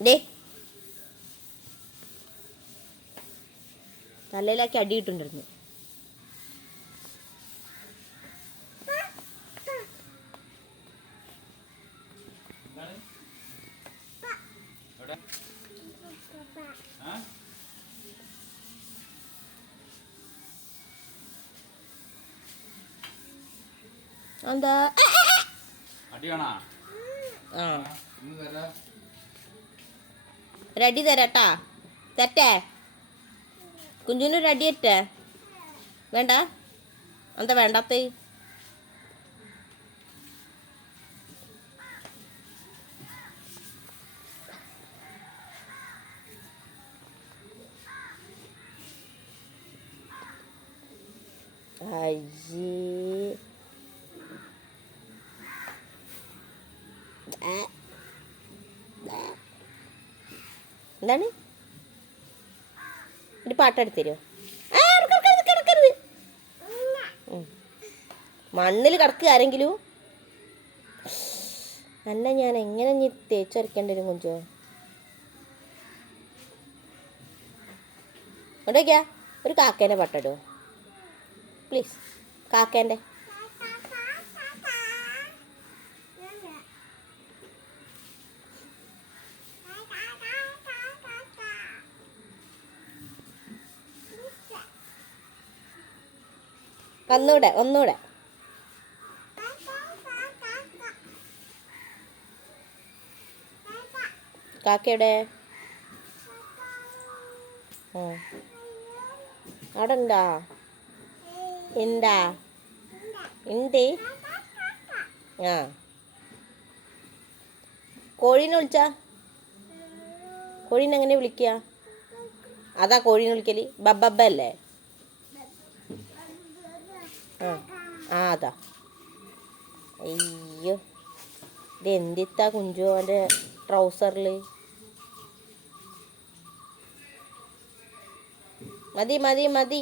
ദേ. തലയിലാക്കി അടിയിട്ടുണ്ടായിരുന്നു എന്താ? അടിയാണോ? ആ. ഇന്ന് തരാം. ഒരടി തരാട്ടാ. തെറ്റേ കുഞ്ചുവിനൊരു റെഡി തരട്ടെ വേണ്ട. എന്താ വേണ്ടാത്ത? അയ്യേ ആ. ആ. എന്താണ്? ഒരു പാട്ടെടുത്ത് തരുമോ മണ്ണിൽ കിടക്കുക ആരെങ്കിലും? അല്ല ഞാൻ എങ്ങനെ നീ തേച്ചരക്കേണ്ടി വരും കുഞ്ചോ? ഒരു കാക്കേന്റെ പാട്ടിടുമോ പ്ലീസ് കാക്കേന്റെ. ഒന്നൂടെ ഒന്നൂടെ കാക്കയുടെ? അവിടെ ഉണ്ടോ ഉണ്ടാ ഉണ്ട് ആ. കോഴീനെ വിളിച്ച? കോഴീനെ എങ്ങനെ വിളിക്കുക? അതാ കോഴീനെ വിളിക്കൽ. ബബ്ബബ്ബ അല്ലേ? ആ അതാ. അയ്യോ. ഇത് എന്തിത്താ കുഞ്ചു അവന്റെ ട്രൗസറിൽ മതി മതി മതി.